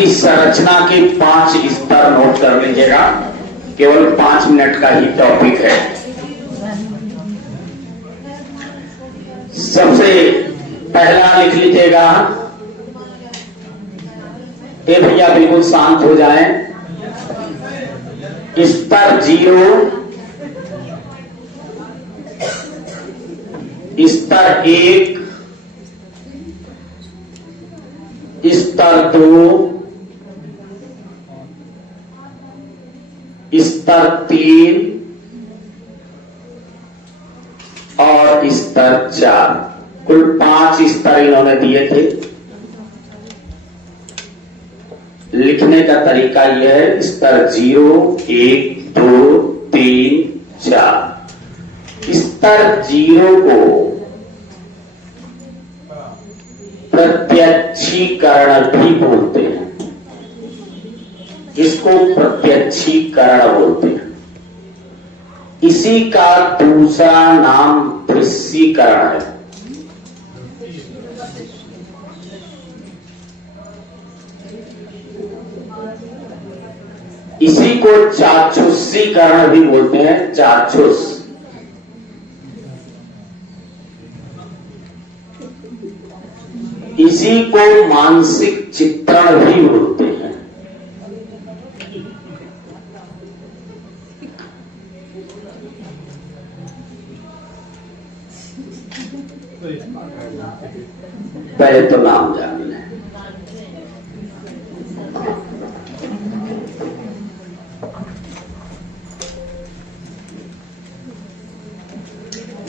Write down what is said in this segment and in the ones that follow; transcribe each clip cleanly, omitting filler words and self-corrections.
ज्यामिति संरचना के 5 स्तर नोट कर लीजिएगा। केवल 5 मिनट का ही टॉपिक है। सबसे पहला लिख लीजिएगा, ये भैया बिल्कुल शांत हो जाएं। स्तर 0, स्तर 1, स्तर 2, स्तर 3 और स्तर 4। कुल 5 स्तर इन्होंने दिए थे। लिखने का तरीका यह है, स्तर 0, 1, 2, 3, 4। स्तर 0 को प्रत्यक्षीकरण भी बोलते हैं। इसको प्रत्यक्षीकरण बोलते हैं। इसी का दूसरा नाम दृश्यीकरण है। इसी को चाक्षुषीकरण भी बोलते हैं। चाक्षुष, इसी को मानसिक चित्रण भी बोलते हैं। पहले तो नाम जान लें।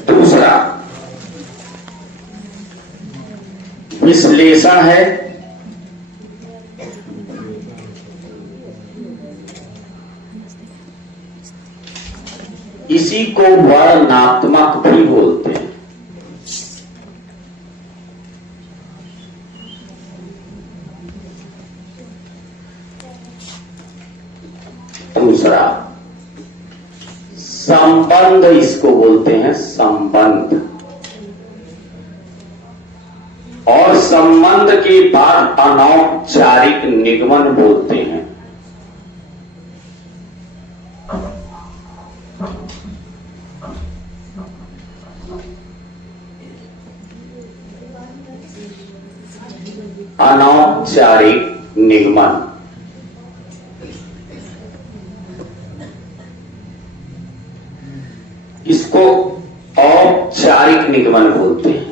दूसरा विश्लेषण है। इसी को वर्णनात्मक भी बोलते हैं। दूसरा संबंध, इसको बोलते हैं संबंध। और संबंध के बाद अनौपचारिक निगमन बोलते हैं। अनौपचारिक निगमन, इसको औपचारिक निगमन बोलते हैं।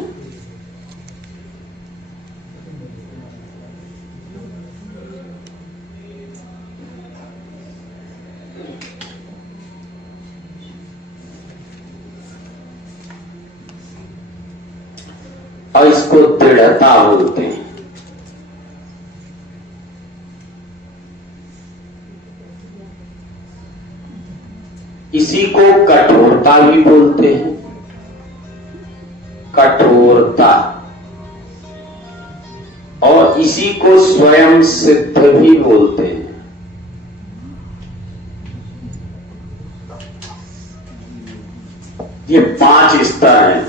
और इसको दृढ़ता बोलते हैं। इसी को कठोरता भी बोलते हैं। कठोरता। और इसी को स्वयं सिद्ध भी बोलते हैं। ये 5 स्तर हैं।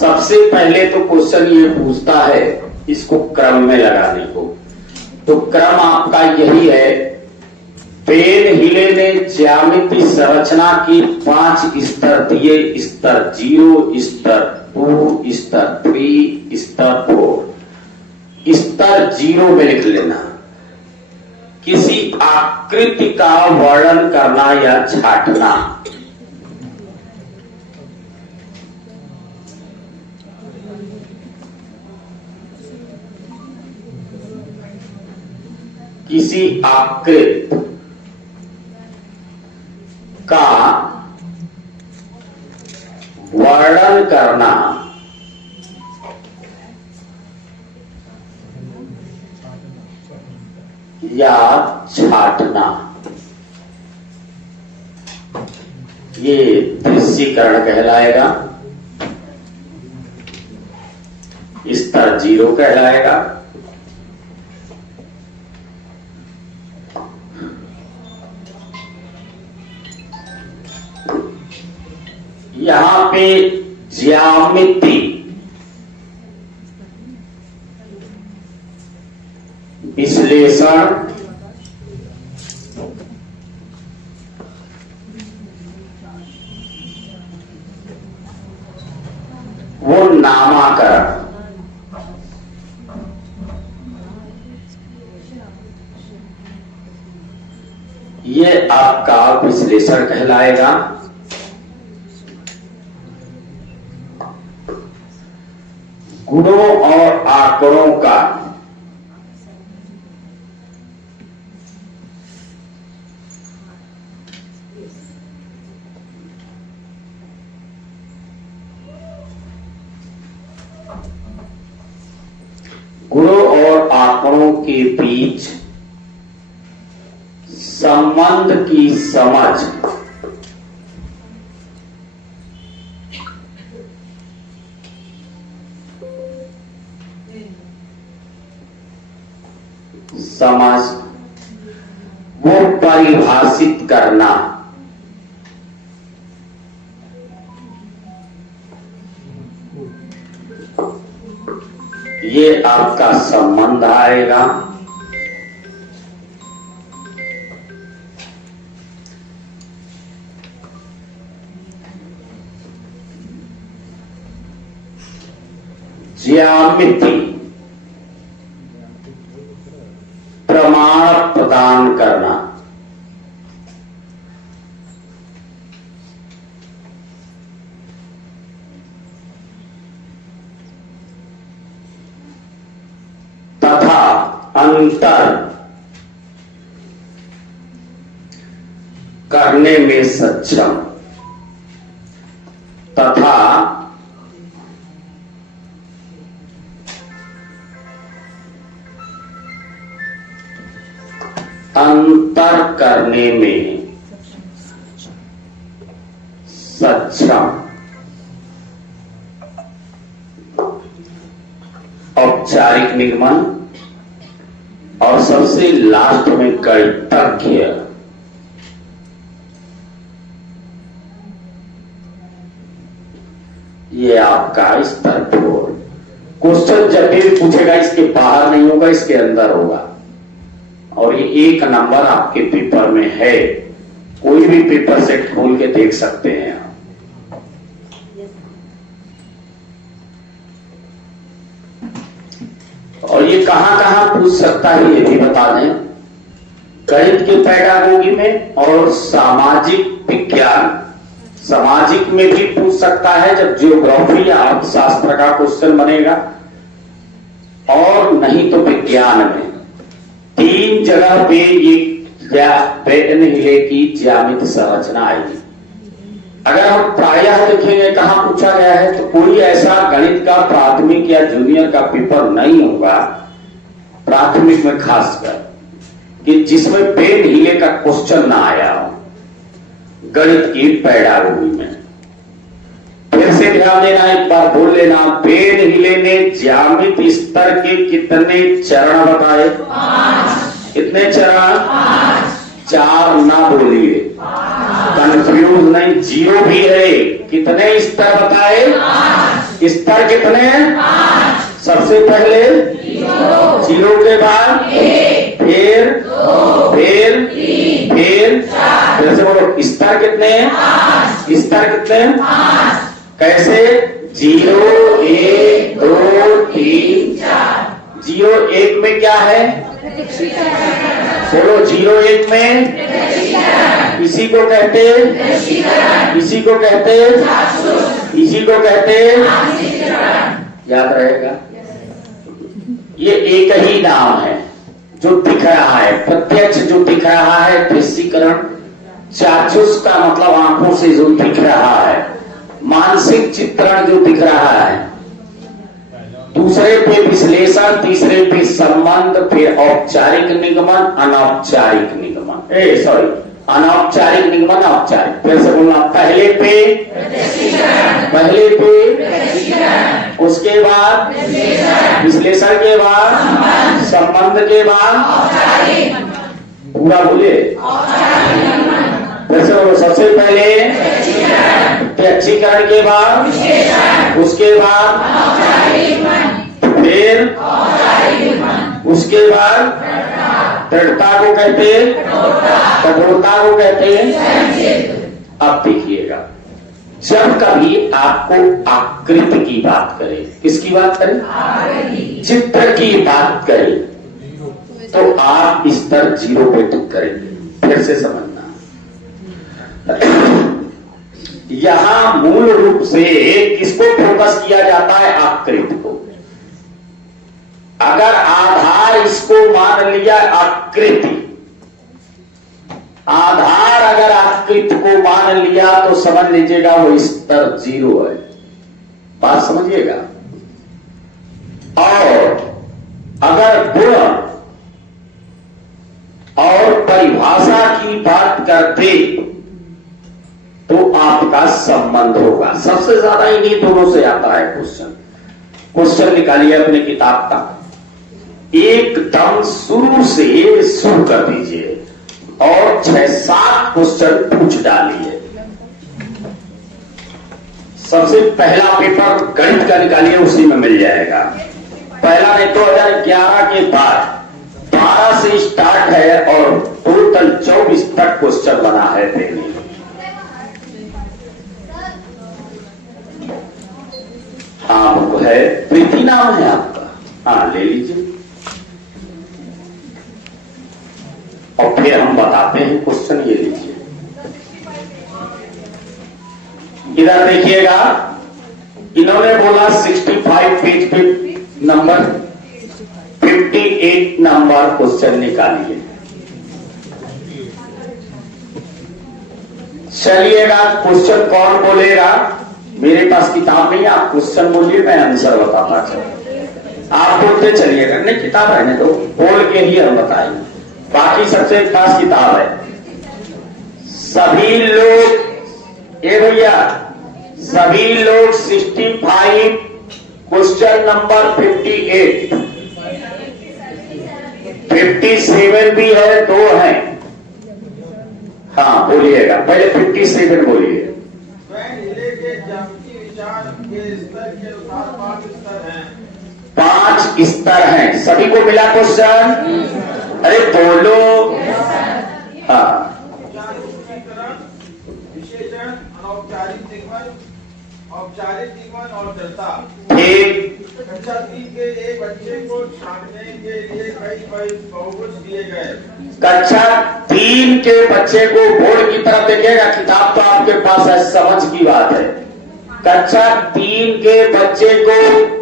सबसे पहले तो क्वेश्चन ये पूछता है इसको क्रम में लगाने को। तो क्रम आपका यही है, पेन हिले ने ज्यामिति संरचना की 5 स्तर दिए। स्तर 0, स्तर 2, स्तर 3, स्तर 4। स्तर 0 में लिख लेना, किसी आकृति का वर्णन करना या छाटना। किसी आकृति का वर्णन करना या छाटना, ये दृश्यीकरण कहलाएगा। स्तर 0 कहलाएगा। यहां पे ज्यामिति विश्लेषण, वो नामाकरण। ये आपका विश्लेषण कहलाएगा। गुणों और आंकड़ों का गुणों और आंकड़ों के बीच संबंध की समझ, वो परिभाषित करना, ये आपका संबंध आएगा। ज्यामिति, प्रमाण प्रदान करना, तथा अंतर करने में सक्षम, तथा अंतर करने में सक्षम। औपचारिक निगमन और सबसे लास्ट में गणितज्ञ। ये आपका स्तर 4। क्वेश्चन जब भी पूछेगा इसके बाहर नहीं होगा, इसके अंदर होगा। और ये 1 नंबर आपके पेपर में है। कोई भी पेपर सेट खोल के देख सकते हैं आप। और ये कहां कहां पूछ सकता है ये भी बता दें। गणित के पैडागोगी में और सामाजिक विज्ञान, सामाजिक में भी पूछ सकता है जब ज्योग्राफी या अर्थशास्त्र का क्वेश्चन बनेगा, और नहीं तो विज्ञान में। 3 जगह पे ये पेन हिले की ज्यामिति संरचना आएगी। अगर हम प्रायः देखेंगे कहां पूछा गया है, तो कोई ऐसा गणित का प्राथमिक या जूनियर का पेपर नहीं होगा, प्राथमिक में खासकर, कि जिसमें पेन हिले का क्वेश्चन ना आया हो गणित की पैडागोगी में। फिर से ध्यान देना, एक बार बोल लेना। पेन हिले ने ज्यामिति स्तर के कितने चरण बताए? 5। कितने चरण? 5। 4 ना बोलिए, कंफ्यूज नहीं, 0 भी है। कितने स्तर बताए? 5। स्तर कितने? 5। सबसे पहले 0 के बाद 1, फिर 2, फिर 3, फिर 4। फिर से बोलो, स्तर कितने? 5। स्तर कितने? 5। कैसे? 0, 1, 2, 3, 4। 0, 1 में क्या है? बोलो, 0, 1 में इसी को कहते, इसी को कहते, इसी को कहते, याद रहेगा। ये एक ही नाम है जो दिख रहा है, प्रत्यक्ष जो दिख रहा है दृश्यकरण। चाक्षुष का मतलब आंखों से जो दिख रहा है, मानसिक चित्रण जो दिख रहा है। दूसरे पे विश्लेषण, तीसरे पे संबंध, फिर औपचारिक निगमन, अनौपचारिक निगमन, अनौपचारिक निगमन, औपचारिक। फिर से बोलना, पहले पे, पहले पे, उसके बाद विश्लेषण, के बाद संबंध, के बाद पूरा बोले। फिर से बोलो, सबसे पहले प्रत्यक्षीकरण, के बाद उसके बाद फिर उसके बाद दृढ़ता को कहते हैं, कठोरता को कहते हैं। अब देखिएगा, जब कभी आपको आकृति की बात करें, किसकी बात करें, चित्र की बात करें, तो आप स्तर 0 पे टिक करेंगे। फिर से समझना, यहां मूल रूप से किसको फोकस किया जाता है, आकृति को। अगर आधार इसको मान लिया, आकृति आधार अगर आकृति को मान लिया तो समझ लीजिएगा वो स्तर 0 है। बात समझिएगा। और अगर गुण और परिभाषा की बात करते तो आपका संबंध होगा। सबसे ज्यादा इन्हीं दोनों से आता है क्वेश्चन निकालिए अपने किताब का, एकदम शुरू से शुरू कर दीजिए और 6-7 क्वेश्चन पूछ डालिए। सबसे पहला पेपर गणित का निकालिए, उसी में मिल जाएगा। पहला नहीं 2011 के बाद 12 से स्टार्ट है और टोटल 24 तक क्वेश्चन बना है देने। हाँ वो है, प्रीति नाम है आपका, हाँ ले लीजिए। और फिर हम बताते हैं क्वेश्चन, ये लीजिए। इधर देखिएगा, इन्होंने बोला 65 पेज पे नंबर 58 नंबर क्वेश्चन निकालिए। चलिएगा, क्वेश्चन कौन बोलेगा? मेरे पास किताब नहीं, आप क्वेश्चन बोलिए, मैं आंसर बताता चलूं। आप बोलते चलिएगा, नहीं किताब रहने दो, बोल के ही हम बताएंगे। बाकी सबसे पास किताब है। सभी लोग, ये भैया सभी लोग 65 क्वेश्चन नंबर 58, 57 भी है, 2 है। हाँ बोलिएगा, पहले 57 बोलिए। के स्तर के अनुसार 5 स्तर हैं। 5 स्तर हैं। सभी को मिला क्वेश्चन? अरे बोलो। हाँ, विशेषण, अनौपचारिक दिग्गज, औपचारिक दिग्गज और दृढ़ता। ठीक। कक्षा 3 के एक बच्चे को छांटने के लिए कई बहुभुज दिए गए। कक्षा 3 के बच्चे को बोर्ड की तरफ देखिएगा, किताब तो आपके पास है, समझ की बात है। कक्षा 3 के बच्चे को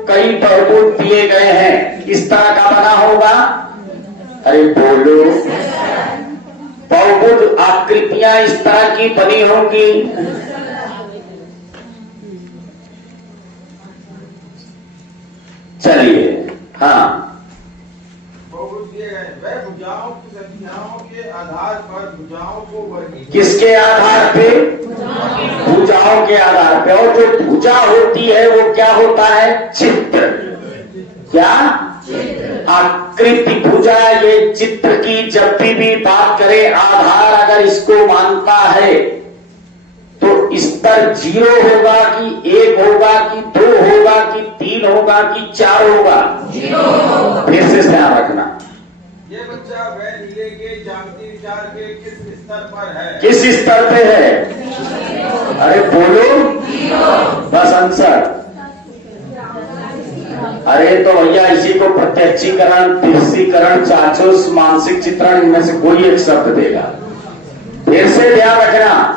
कई बहुभुज दिए गए हैं, किस तरह का बना होगा? अरे बोलो। बहुभुज आकृतियां इस तरह की बनी होंगी। चलिए, हाँ। बहुभुज दिए गए, वह भुजाओं की संख्याओं के आधार पर भुजाओं को वर्गीकृत। किसके आधार पे? भुजाओं के आधार पे। और जो भुजा होती है वो क्या होता है? चित्र। क्या? आकृति भुजा। ये चित्र की जब भी बात करें, आधार अगर इसको मानता है तो स्तर 0 होगा कि 1 होगा कि 2 होगा कि 3 होगा कि 4 होगा? 0। फिर से ध्यान रखना, ये बच्चा वह नीले के ज्यामितीय विचार के किस स्तर पर है? किस स्तर पे है? अरे बोलो। बस आंसर। अरे तो भैया इसी को प्रत्यक्षीकरण, दृश्यीकरण, चाक्षुष, मानसिक चित्रण, इनमें से कोई एक शब्द देगा। फिर से ध्यान रखना,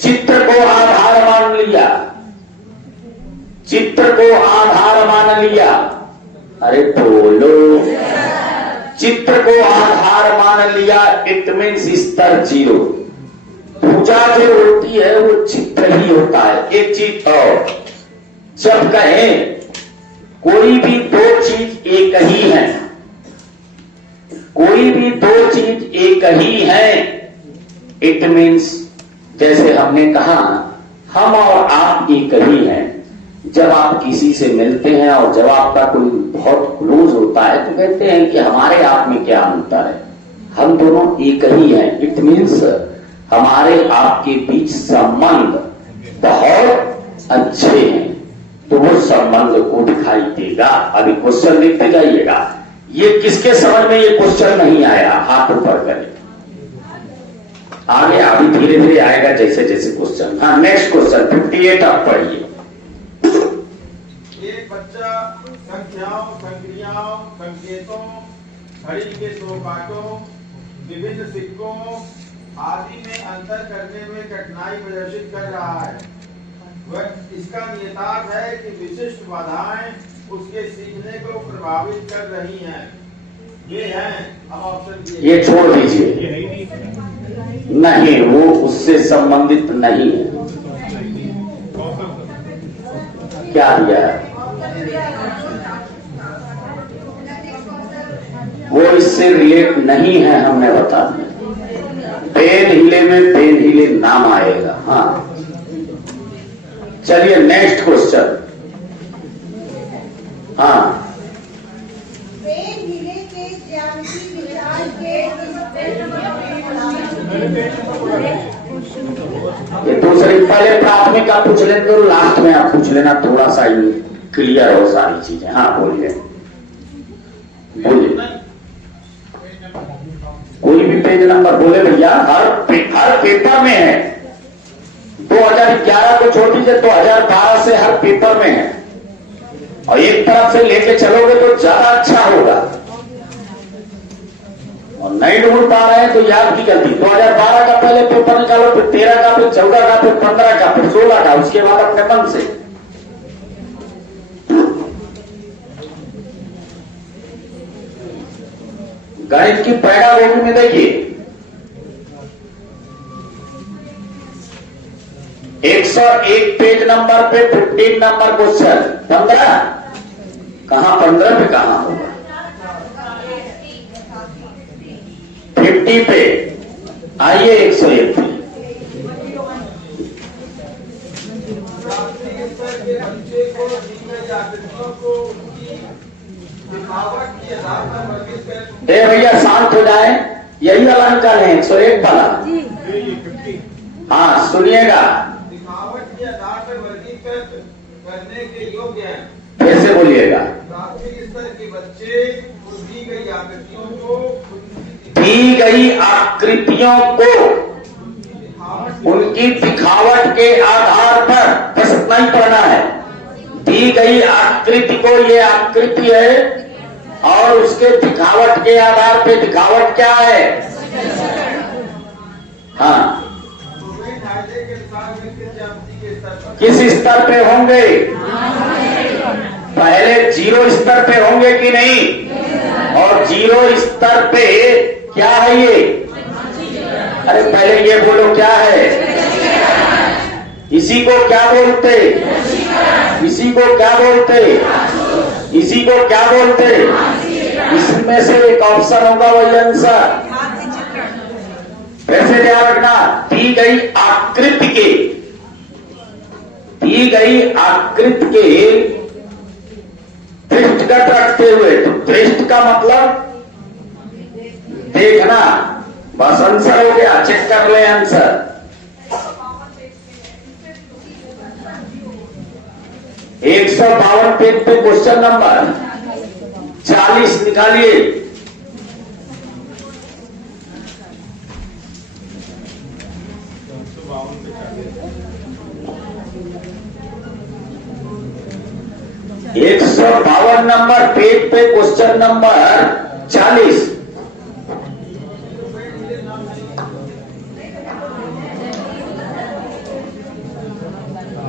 चित्र को आधार मान लिया, चित्र को आधार मान लिया। अरे बोलो। चित्र को आधार मान लिया, इट मीन्स स्तर 0। भुजा जो होती है वो चित्र ही होता है। एक चीज और, जब कहें कोई भी 2 चीज एक ही है, कोई भी 2 चीज एक ही है, इट मीन्स जैसे हमने कहा हम और आप एक ही हैं। जब आप किसी से मिलते हैं और जब आपका कोई बहुत क्लोज होता है तो कहते हैं कि हमारे आप में क्या अंतर है, हम दोनों एक ही हैं। इट मीन्स हमारे आपके बीच संबंध बहुत अच्छे हैं, तो वो संबंध को दिखाई देगा। अभी क्वेश्चन लिखते जाइएगा। ये किसके समझ में ये क्वेश्चन नहीं आया? हाथ ऊपर करें। आगे अभी धीरे धीरे आएगा जैसे जैसे क्वेश्चन। हाँ, नेक्स्ट क्वेश्चन 58 आप पढ़िए। एक बच्चा संख्याओं, संक्रियाओं, संकेतों, घड़ी के चौपाटों, विभिन्न सिक्कों आदि में अंतर करने में कठिनाई प्रदर्शित कर रहा है। वह इसका नियतार्थ है कि विशिष्ट बाधाएं उसके सीखने को प्रभावित कर रही हैं। ये हैं, हम ऑप्शन ये छोड़ दीजिए, नहीं, वो उससे संबंधित नहीं है। क्या दिया है? वो इससे रिलेट नहीं है, हमने बता दिया। पेन हिले में पेन हिले नाम आएगा। हाँ, चलिए नेक्स्ट क्वेश्चन। हाँ, पेन हिले के ज्यामिति विचार के ये दूसरी, पहले प्राथमिक आप पूछ लेंगे और लास्ट में आप पूछ लेना, थोड़ा सा ही क्लियर हो सारी चीजें। हाँ, बोलिए बोलिए, कोई भी पेज नंबर बोले भैया। हर पेपर में है। 2011 को छोड़ दीजिए, 2012 से हर पेपर में है। और एक तरफ से लेके चलोगे तो ज्यादा अच्छा होगा। और नहीं ढूंढ पा रहे हैं तो याद की गलती। 2012 का पहले पेपर निकालो, फिर 13 का, फिर 14 का, फिर 15 का, फिर 16 का, उसके बाद अपने मन से। गणित की पैडागोजी में देखिए, 101 पेज नंबर पे 15 नंबर क्वेश्चन। 15 कहां, 15 पे कहां होगा? 50 पे आइए, 101 पे। भैया शांत हो जाए, यही वाला निकाले 101 वाला। हाँ, सुनिएगा, दिखावट के आधार पर वर्गीकृत करने के योग्य है। फिर से बोलिएगा। प्राथमिक स्तर के बच्चे दी गई आकृतियों को उनकी दिखावट के आधार पर, बस इतना ही पढ़ना है। दी गई आकृति को, ये आकृति है और उसके दिखावट के आधार पे, दिखावट क्या है? हाँ, किस स्तर पे होंगे? पहले 0 स्तर पे होंगे कि नहीं? और 0 स्तर पे क्या है ये? अरे पहले ये बोलो, क्या है? इसी को क्या बोलते? इसी को क्या बोलते? इसी को क्या बोलते? इसमें से एक ऑप्शन होगा, वही आंसर। वैसे ध्यान रखना, दी गई आकृति के दृष्टिगत रखते हुए, तो दृष्टि का मतलब देखना। बस आंसर हो गया, चेक कर ले आंसर। 152 पेज पे क्वेश्चन नंबर 40 निकालिए। एक 152 नंबर पेज पे क्वेश्चन नंबर 40।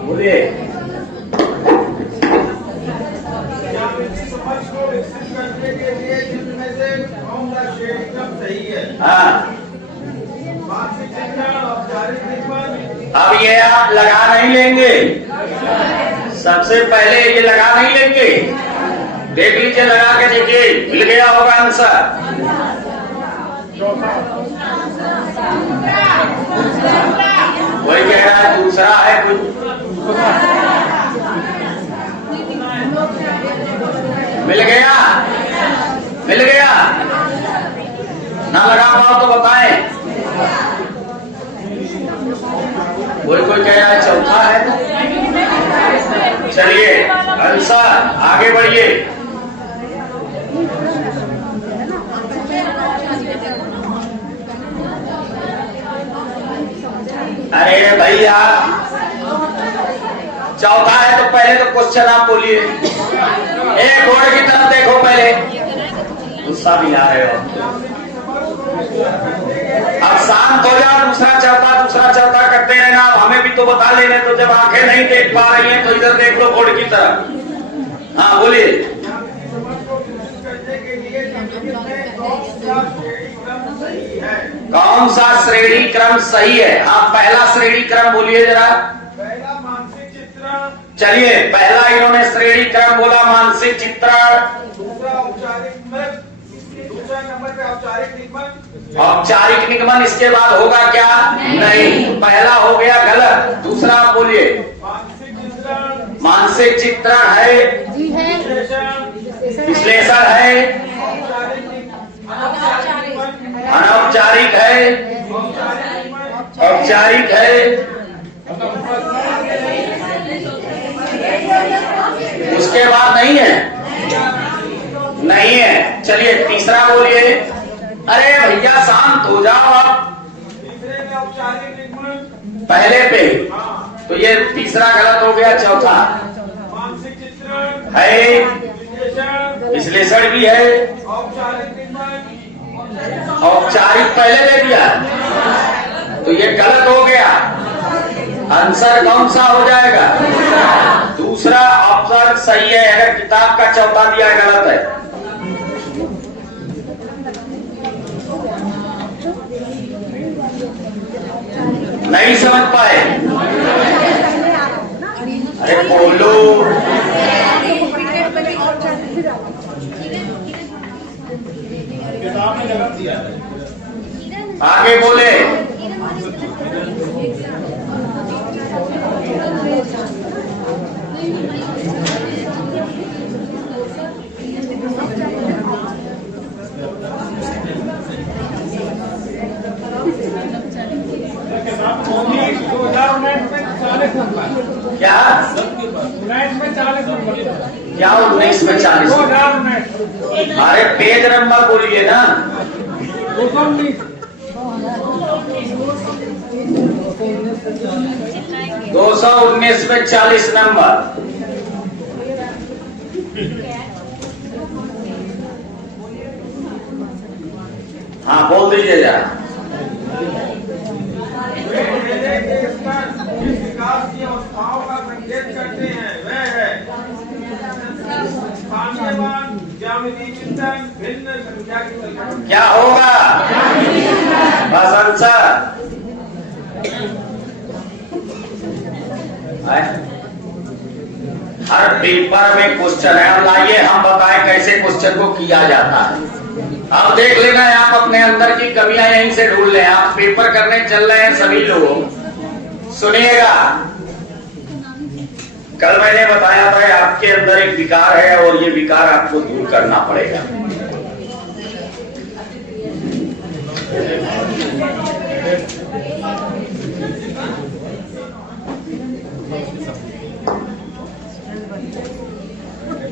बोलिए। समझ को विकसित करने के लिए जिनमें से कौन सा श्रेणी क्रम सही है? हाँ, मानसिक शिक्षण, औपचारिक निगमन। अब ये आप लगा नहीं लेंगे, सबसे पहले ये लगा नहीं लेंगे। देख लीजिए, लगा के देखिए, मिल गया होगा आंसर। वही कह रहा है, दूसरा है कुछ। मिल गया, मिल गया ना? लगा पाओ तो बताएं। कोई कह रहा है चौथा है। चलिए आंसर, आगे बढ़िए। अरे भैया, चौथा है तो पहले तो क्वेश्चन आप बोलिए। एक घोड़े की तरफ देखो पहले, गुस्सा भी आ रहे हो। अब शांत हो जाओ, दूसरा चौथा करते रहना। हमें भी तो बता लेने, तो जब आंखें नहीं देख पा रही हैं तो इधर देख लो घोड़े की तरफ। हाँ बोलिए। कौन सा श्रेणी क्रम सही है? हाँ, पहला श्रेणी क्रम बोलिए जरा। पहला मानसिक चित्रण। चलिए, पहला इन्होंने श्रेणी क्रम बोला मानसिक चित्रण। दूसरा औपचारिक दूसरा नंबर पे औपचारिक निगमन। औपचारिक निगमन इसके बाद होगा क्या? नहीं, पहला हो गया गलत। दूसरा आप बोलिए। मानसिक चित्रण है, विश्लेषण है, अनौपचारिक है, औपचारिक है, उसके बाद नहीं है, नहीं है। चलिए तीसरा बोलिए। अरे भैया शांत हो जाओ आप। तीसरे में औपचारिक निगमन पहले पे, तो ये तीसरा गलत हो गया। चौथा मानसिक चित्रण है, विश्लेषण भी है, औपचारिक निगमन। औपचारिक पहले दे दिया, तो ये गलत हो गया। आंसर कौन सा हो जाएगा? दूसरा ऑप्शन सही है। अगर किताब का चौथा दिया गलत है। नहीं समझ पाए? अरे बोलो। आगे बोले। क्या 19 में 40? अरे पेज नंबर बोलिए ना। 219 में 40 नंबर। हाँ बोल दीजिए जरा। विकास की अवस्थाओं का संकेत करते हैं वह है स्थानीयवान, ज्यामिति चिंतन, भिन्न संख्या की कल्पना। क्या होगा? बस आंसर। हर पेपर में क्वेश्चन है। अब लाइए हम बताएं कैसे क्वेश्चन को किया जाता है। अब देख लेना है, आप अपने अंदर की कमियां यहीं से ढूंढ लें। आप पेपर करने चल रहे हैं सभी लोग, सुनिएगा। कल मैंने बताया था आपके अंदर एक विकार है और ये विकार आपको दूर करना पड़ेगा।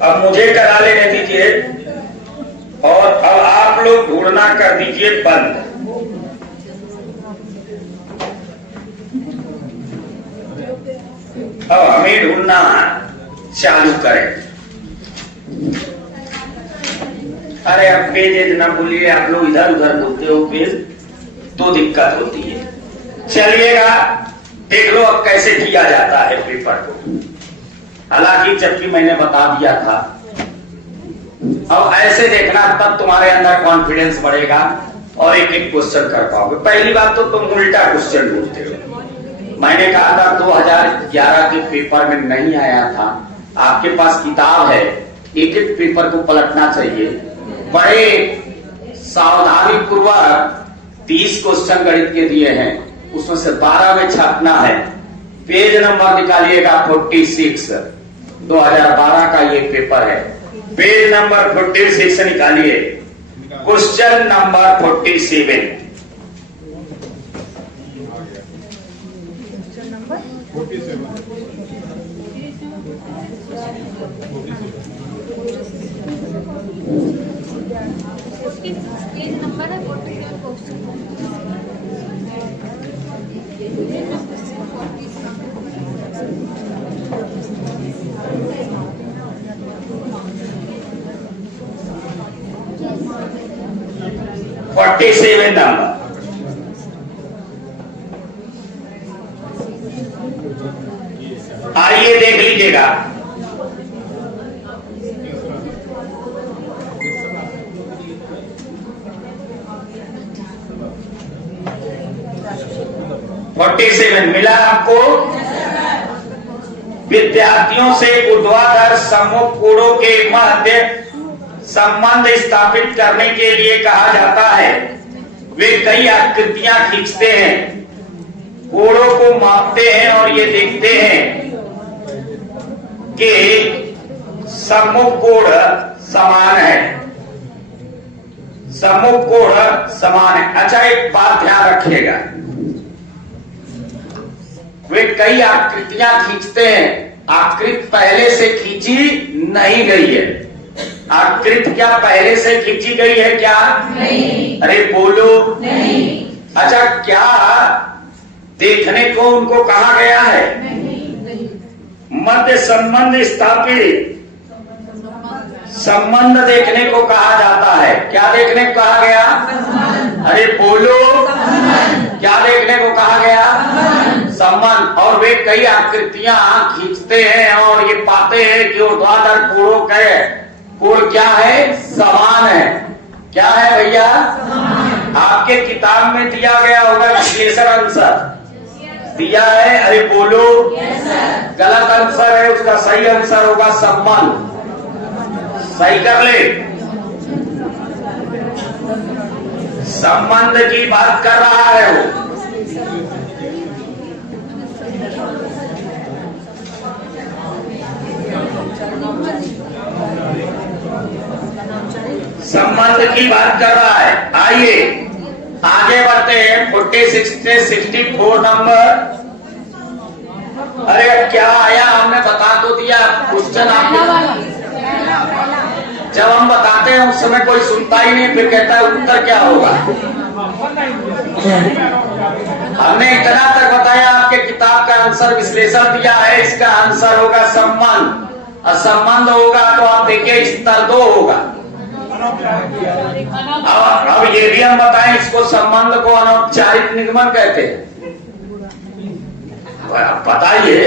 अब मुझे करा लेने दीजिए और अब आप लोग ढूंढना कर दीजिए बंद। अब हमें ढूंढना चालू करें। अरे अब पेज ना बोलिए, आप लोग इधर उधर बोलते हो पेज, तो दिक्कत होती है। चलिएगा देख लो अब कैसे किया जाता है पेपर को। हालांकि जबकि मैंने बता दिया था, अब ऐसे देखना, तब तुम्हारे अंदर कॉन्फिडेंस बढ़ेगा और एक एक क्वेश्चन कर पाओगे। पहली बात तो तुम उल्टा क्वेश्चन ढूंढते हो। मैंने कहा था 2011 के पेपर में नहीं आया था। आपके पास किताब है, एक एक पेपर को पलटना चाहिए। बड़े सावधानी पूर्वक 30 क्वेश्चन गणित के दिए हैं, उसमें से 12 में छापना है। पेज नंबर निकालिएगा 46, 2012 का ये पेपर है। पेज नंबर 46 निकालिए, क्वेश्चन नंबर 47। नंबर है 47 क्वेश्चन। 47 नंबर। आइए देख लीजिएगा। फोर्टी 47 मिला आपको। विद्यार्थियों से ऊर्ध्वाधर सम्मुख कोणों के मध्य संबंध स्थापित करने के लिए कहा जाता है। वे कई आकृतियां खींचते हैं, कोणों को मापते हैं और ये देखते हैं कि सम्मुख कोण समान है, सम्मुख कोण समान है। अच्छा, एक बात ध्यान रखिएगा, वे कई आकृतियां खींचते हैं। आकृति पहले से खींची नहीं गई है। आकृति क्या पहले से खींची गई है क्या? नहीं। अरे बोलो। नहीं। अच्छा, क्या देखने को उनको कहा गया है? नहीं। मध्य संबंध स्थापित, संबंध देखने को कहा जाता है। क्या देखने को कहा गया? अरे बोलो। क्या देखने को कहा गया? संबंध। और वे कई आकृतियां खींचते हैं और ये पाते हैं कि ऊर्ध्वाधर कोणों के कोण क्या है? समान है। क्या है भैया? आपके किताब में दिया गया होगा विश्लेषण आंसर दिया है। अरे बोलो। गलत आंसर है, उसका सही आंसर होगा संबंध। सही कर ले। संबंध की बात कर रहा है वो। संबंध की बात कर रहा है। आइए आगे बढ़ते हैं। 46 से 64 नंबर। अरे क्या आया, हमने बता तो दिया क्वेश्चन। आपने जब हम बताते हैं उस समय कोई सुनता ही नहीं, फिर कहता है उत्तर क्या होगा। हमने इतना तक बताया, आपके किताब का आंसर विश्लेषण दिया है, इसका आंसर होगा संबंध। और संबंध होगा तो आप देखिए स्तर 2 होगा। अब ये भी हम बताएं, इसको संबंध को अनौपचारिक निगमन कहते हैं। बताइए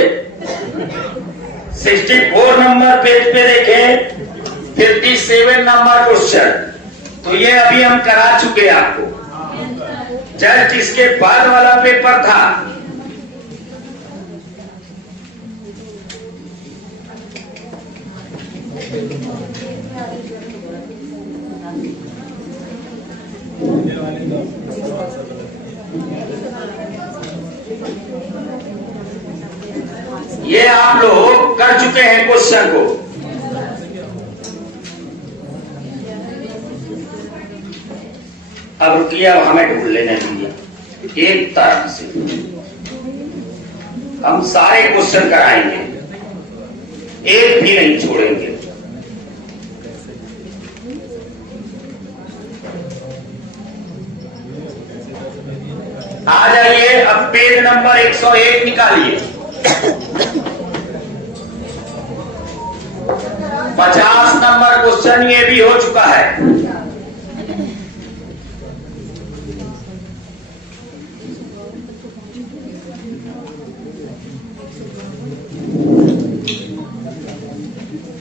64 नंबर पेज पे देखें, 57 नंबर क्वेश्चन। तो ये अभी हम करा चुके आपको। जस्ट इसके बाद वाला पेपर था। ये आप लोग कर चुके हैं क्वेश्चन को। अब रुकिए, अब हमें ढूंढ लेने दीजिए। एक तरफ से हम सारे क्वेश्चन कराएंगे, एक भी नहीं छोड़ेंगे। आ जाइए, अब पेज नंबर 101 निकालिए। 50 नंबर क्वेश्चन ये भी हो चुका है।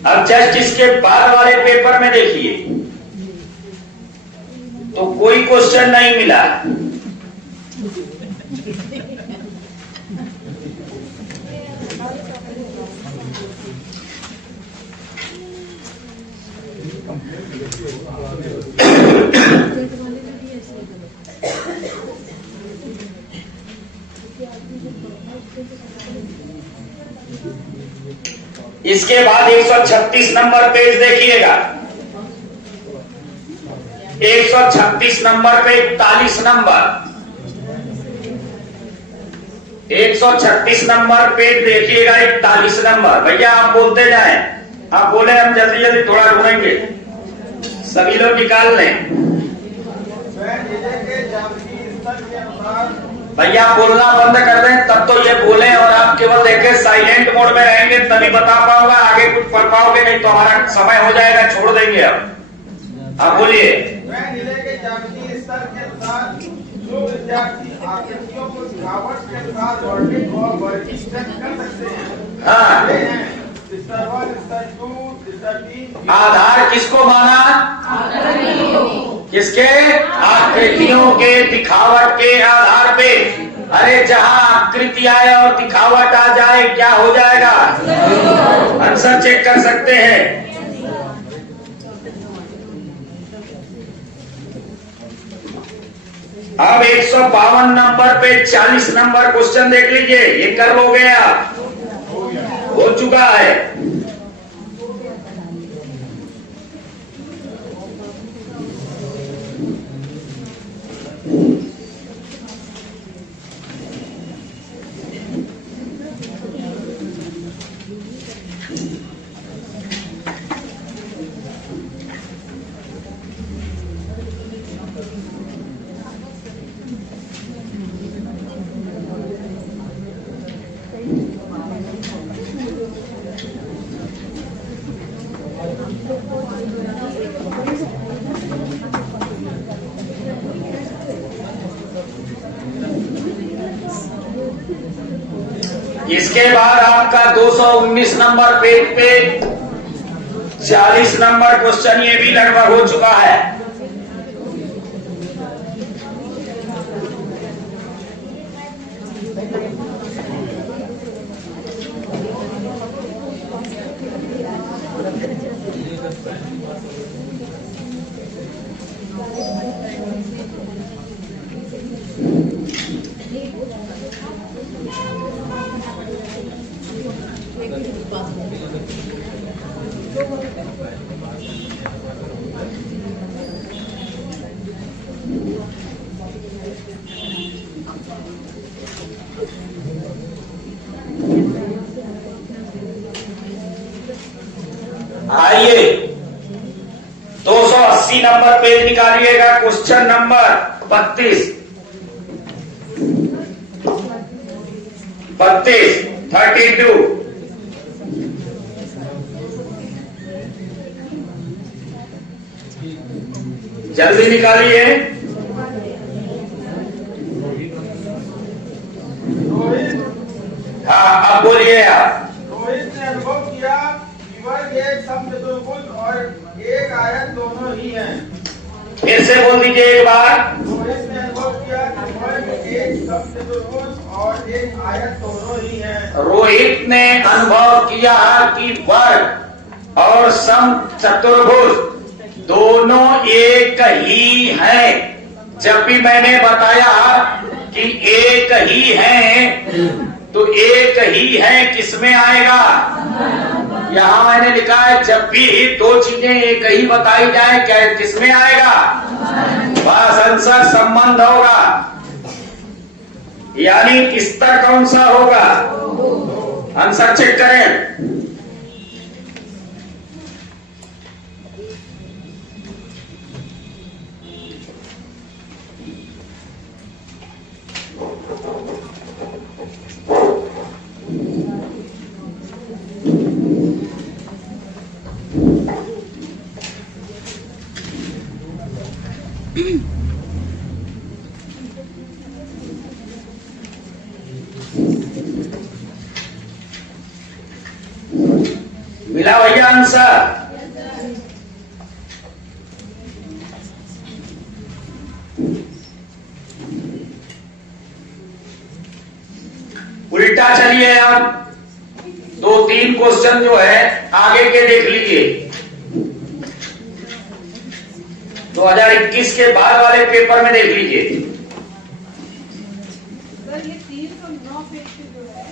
अब जस्ट इसके बाद वाले पेपर में देखिए तो कोई क्वेश्चन नहीं मिला। इसके बाद 136 नंबर पेज देखिएगा। 136 नंबर पे 41 नंबर, 136 नंबर पेज देखिएगा, 41 नंबर। भैया आप बोलते जाएं, आप बोले हम जल्दी जल्दी थोड़ा ढूंढेंगे, सभी लोग निकाल लें। भैया बोलना बंद कर दें तब तो ये बोले, और आप केवल देखें साइलेंट मोड में रहेंगे तभी बता पाऊंगा, आगे कुछ पढ़ पाओगे नहीं तो हमारा समय हो जाएगा, छोड़ देंगे। अब आप बोलिए। जिले के ज्यामितीय स्तर के अनुसार जो विद्यार्थी आकृतियों को दिखावट के अनुसार वर्णित और वर्गीकृत कर सकते हैं। हाँ। वे हैं स्तर 1, स्तर 2, स्तर 3। आधार किसको माना? किसके? आकृतियों के दिखावट के आधार पे। अरे जहां आकृति आए और दिखावट आ जाए क्या हो जाएगा? आंसर चेक कर सकते हैं। अब 152 नंबर पे 40 नंबर क्वेश्चन देख लीजिए। ये कर लोगे आप? हो चुका है। इसके बाद आपका 219 नंबर पेज पे 40 नंबर क्वेश्चन ये भी लगभग हो चुका है। आइए 280 नंबर पेज निकालिएगा। क्वेश्चन नंबर 32 32 जल्दी निकालिए। हाँ अब बोलिए आप। रोहित ने अनुभव किया कि वर्ग एक समचतुर्भुज और एक आयत दोनों ही हैं। फिर से बोल दीजिए एक बार। रोहित ने अनुभव किया कि वर्ग एक समचतुर्भुज और एक आयत दोनों ही हैं। रोहित ने अनुभव किया कि वर्ग और समचतुर्भुज दोनों एक ही हैं। जब भी मैंने बताया कि एक ही है तो एक ही है किसमें आएगा? यहां मैंने लिखा है जब भी दो चीजें एक ही बताई जाए क्या किसमें आएगा? बस आंसर संबंध होगा। यानी स्तर कौन सा होगा? आंसर चेक करें। मिला भैया आंसर? उल्टा चलिए आप 2-3 क्वेश्चन जो है आगे के देख लीजिए। 2021 के बाद वाले पेपर में देख लीजिए। सर ये 309 पेज पे जो है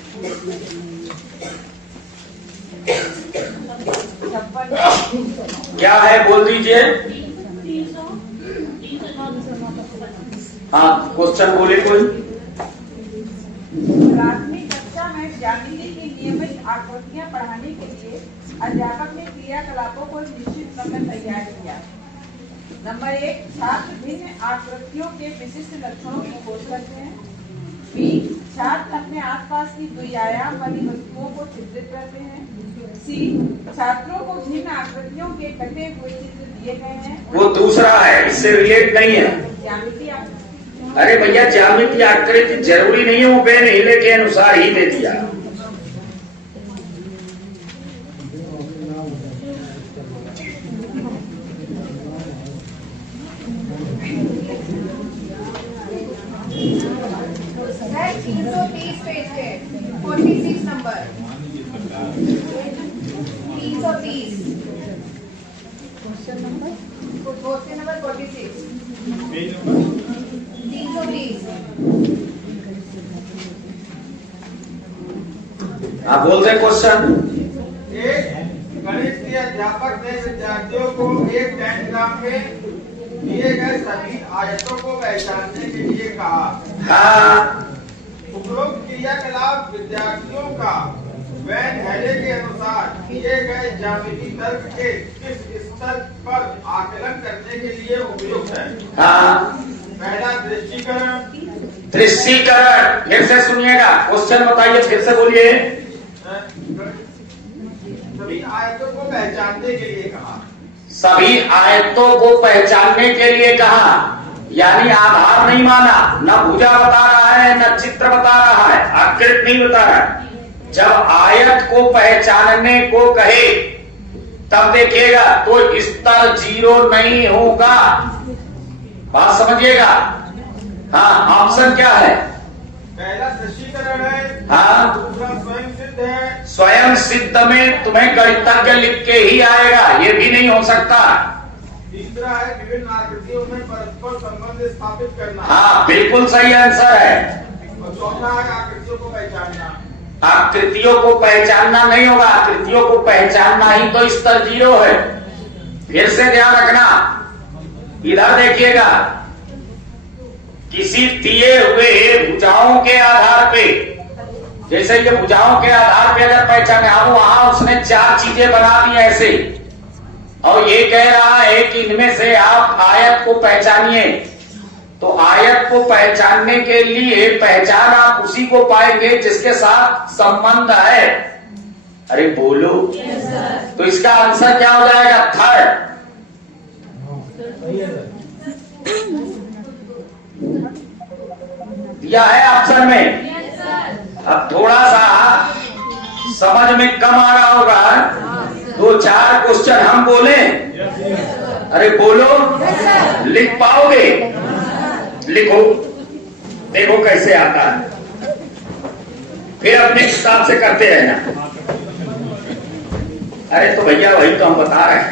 क्या है बोल दीजिए। हाँ क्वेश्चन बोले कोई। प्राथमिक कक्षा में ज्यामिति की नियमित आकृतियां पढ़ाने के लिए अध्यापक ने क्रियाकलापों को निश्चित क्रम में तैयार किया। नंबर 1, छात्र भिन्न आकृतियों के विशिष्ट लक्षणों की खोज करते हैं। बी, छात्र अपने आसपास की द्विआयाम वाली वस्तुओं को चित्रित करते हैं। सी, छात्रों को भिन्न आकृतियों के कटे हुए चित्र दिए गए हैं। वो दूसरा है, इससे रिलेट नहीं है। ज्यामितीय आकृति। अरे भैया ज्यामितीय आकृति जरूरी नहीं है, वो बेन हिले के अनुसार ही दे दिया। है 330 पेज पे 46 नंबर 330 क्वेश्चन नंबर 46 330। आप बोल रहे क्वेश्चन। एक गणित के अध्यापक ने विद्यार्थियों को एक डायग्राम में दिए गए सभी आयतों को पहचानने के लिए कहा। हाँ, उपरोक्त क्रियाकलाप विद्यार्थियों का वैन हेले के अनुसार किए गए ज्यामितीय तर्क के किस स्तर पर आकलन करने के लिए उपयुक्त है। हाँ, पहला दृष्टिकरण। दृष्टिकरण फिर से सुनिएगा, क्वेश्चन बताइए, फिर से बोलिए। सभी आयतों को पहचानने के लिए कहा। सभी आयतों को पहचानने के लिए कहा, यानी आधार नहीं माना, न भुजा बता रहा है न चित्र बता रहा है, आकृति नहीं बता रहा है। जब आयत को पहचानने को कहे तब देखिएगा तो स्तर 0 नहीं होगा, बात समझिएगा। हाँ, ऑप्शन क्या है? पहला दृष्टिकरण है। हाँ, दूसरा स्वयं सिद्ध है। स्वयं सिद्ध में तुम्हें गणितज्ञ लिख के ही आएगा, ये भी नहीं हो सकता। तीसरा है विभिन्न आकृतियों में परस्पर संबंध स्थापित करना। हाँ, बिल्कुल सही आंसर है। और चौथा है आकृतियों को पहचानना। आकृतियों को पहचानना नहीं होगा, आकृतियों को पहचानना ही तो स्तर 0 है। फिर से ध्यान रखना, इधर देखिएगा, किसी दिए हुए भुजाओं के आधार पे, जैसे ये भुजाओं के आधार पे अगर पहचाने, अब वहां उसने 4 चीजें बना दी ऐसे, और ये कह रहा है कि इनमें से आप आयत को पहचानिए। तो आयत को पहचानने के लिए पहचान आप उसी को पाएंगे जिसके साथ संबंध है। अरे बोलो। तो इसका आंसर क्या हो जाएगा? थर्ड। दिया है ऑप्शन में। अब थोड़ा सा समझ में कम आ रहा होगा, 2-4 क्वेश्चन हम बोले। अरे बोलो, लिख पाओगे? लिखो, देखो कैसे आता है, फिर अपने हिसाब से करते रहना। अरे तो भैया वही तो हम बता रहे हैं,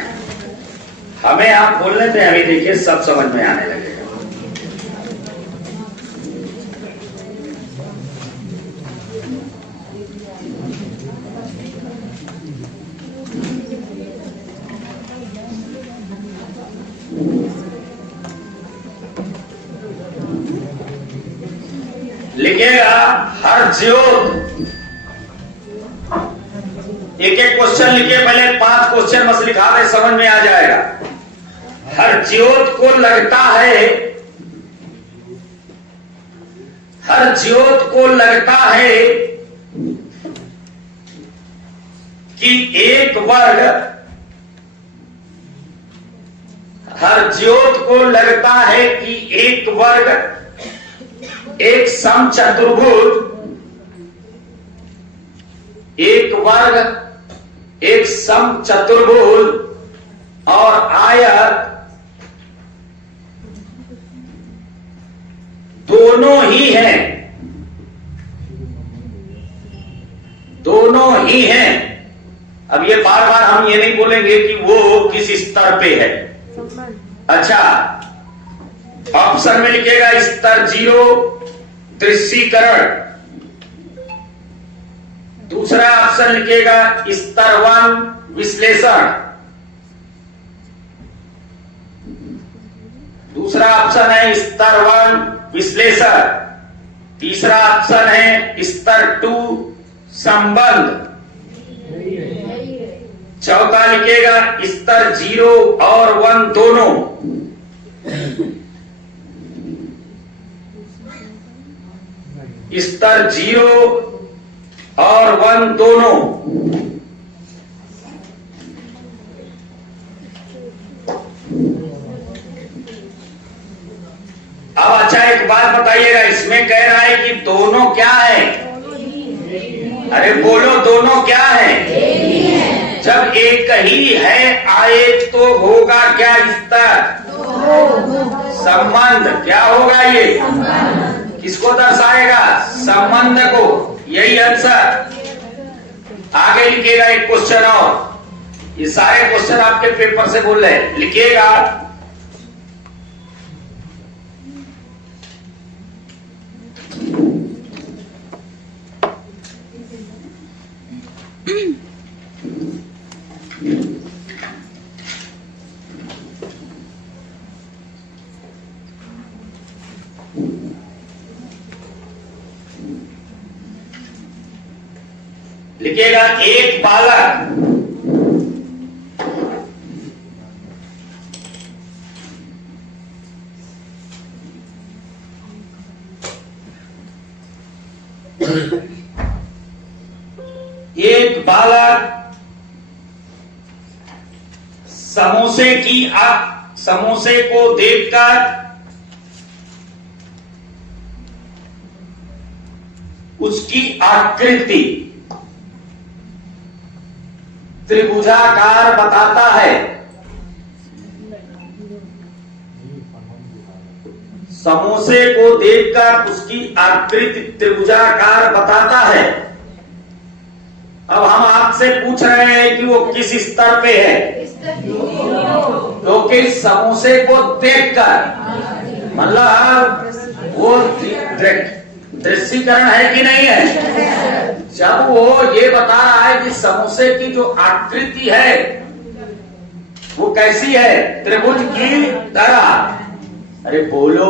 हमें आप बोलने पे अभी देखिए सब समझ में आने लगेगा। लिखिएगा हर ज्योत, एक एक क्वेश्चन लिखिए, पहले 5 क्वेश्चन बस लिखा दे, समझ में आ जाएगा। हर ज्योत को लगता है, हर ज्योत को लगता है कि एक वर्ग, हर ज्योत को लगता है कि एक वर्ग एक समचतुर्भुज, एक वर्ग एक समचतुर्भुज और आयत दोनों ही हैं, दोनों ही हैं। अब ये बार बार हम ये नहीं बोलेंगे कि वो किस स्तर पे है। अच्छा, ऑप्शन में लिखिएगा स्तर 0 दृश्यीकरण, दूसरा ऑप्शन लिखिएगा स्तर 1 विश्लेषण, दूसरा ऑप्शन है स्तर 1 विश्लेषण, तीसरा ऑप्शन है स्तर 2 संबंध, चौथा लिखिएगा स्तर 0 और 1 दोनों, स्तर 0 और 1 दोनों। अच्छा एक बात बताइएगा, इसमें कह रहा है कि दोनों क्या है? अरे बोलो, दोनों क्या है? जब एक ही है आए तो होगा क्या स्तर? संबंध। क्या होगा ये? किसको दर्शाएगा? संबंध को। यही आंसर। आगे लिखिएगा एक क्वेश्चन और। ये सारे क्वेश्चन आपके पेपर से बोल रहे हैं, लिखिएगा। लिखिएगा एक बालक समोसे को देखकर उसकी आकृति त्रिभुजाकार बताता है। समोसे को देखकर उसकी आकृति त्रिभुजाकार बताता है। अब हम आपसे पूछ रहे हैं कि वो किस स्तर पे है? क्योंकि समोसे को देखकर मतलब वो दृश्यीकरण है कि नहीं है? जब वो ये बता रहा है कि समोसे की जो आकृति है वो कैसी है? त्रिभुज की तरह। अरे बोलो,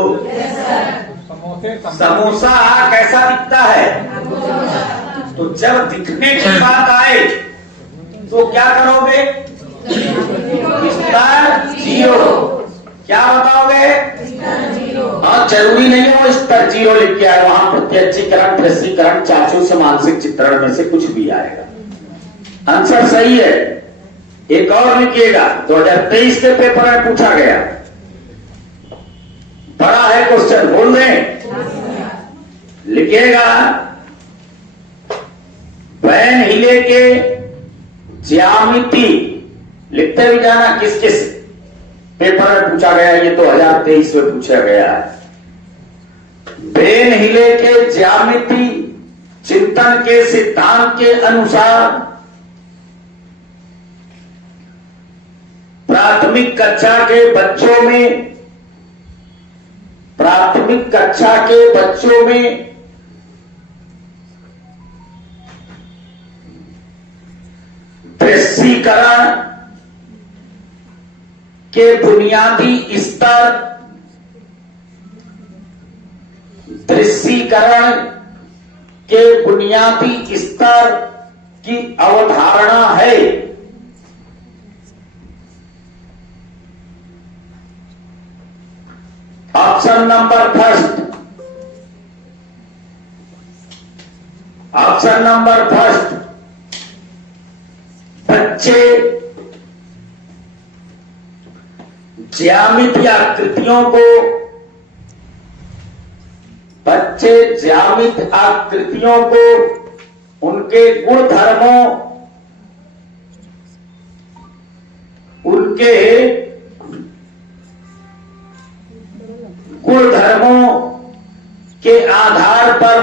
समोसा कैसा दिखता है? तो जब दिखने की बात आए तो क्या करोगे? स्तर जीरो। क्या बताओगे? हाँ, जरूरी नहीं है वो स्तर जीरो लिख के आए, वहां प्रत्यक्षीकरण, दृश्यीकरण, चाचू से मानसिक चित्रण में से कुछ भी आएगा। आंसर सही है। एक और लिखिएगा, 2023 के पेपर में पूछा गया, बड़ा है क्वेश्चन, बोल दें? लिखिएगा वैन हिले के ज्यामिति, लिखते भी जाना किस किस पेपर में पूछा गया। ये 2023 में पूछा गया है। वैन हिले के ज्यामिति चिंतन के सिद्धांत के अनुसार प्राथमिक कक्षा के बच्चों में दृश्यीकरण के बुनियादी स्तर, की अवधारणा है। ऑप्शन नंबर फर्स्ट, बच्चे ज्यामितीय आकृतियों को उनके गुणधर्मों के आधार पर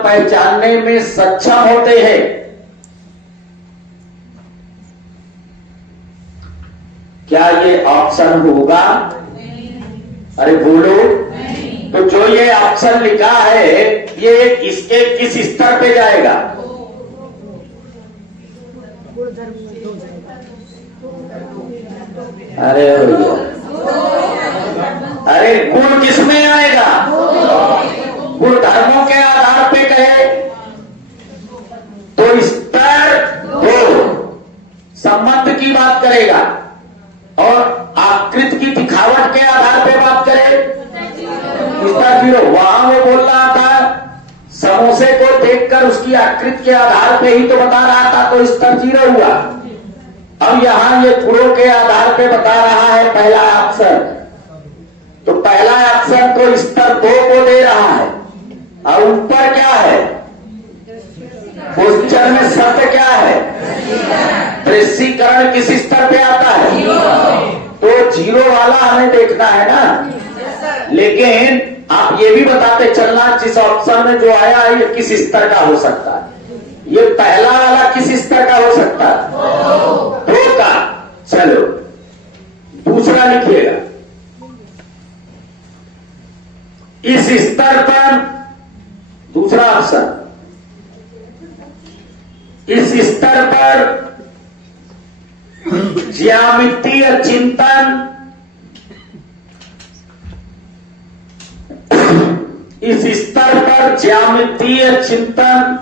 पहचानने में सक्षम होते हैं। क्या ये ऑप्शन होगा? अरे बोलो। तो जो ये ऑप्शन लिखा है ये इसके किस स्तर पे जाएगा? अरे गुण किस में आएगा? गुण धर्मों के आधार पे कहे तो स्तर 2 संबंध की बात करेगा, और आकृति की दिखावट के आधार पे बात करें स्तर 0। वहां वो बोल रहा था समोसे को देखकर उसकी आकृति के आधार पे ही तो बता रहा था, तो स्तर 0 हुआ। अब यहां ये गुणों के आधार पे बता रहा है पहला ऑप्शन, तो पहला ऑप्शन तो स्तर 2 को दे रहा है और ऊपर क्या है, क्वेश्चन में शब्द क्या है, दृश्यीकरण किस स्तर पे आता है, तो 0 वाला हमें देखना है ना। लेकिन आप ये भी बताते चलना जिस ऑप्शन में जो आया है ये किस स्तर का हो सकता है, ये पहला वाला किस स्तर का हो सकता है, 2 का। चलो दूसरा लिखिएगा, इस स्तर पर, दूसरा ऑप्शन, इस स्तर पर ज्यामितीय चिंतन, इस स्तर पर ज्यामितीय चिंतन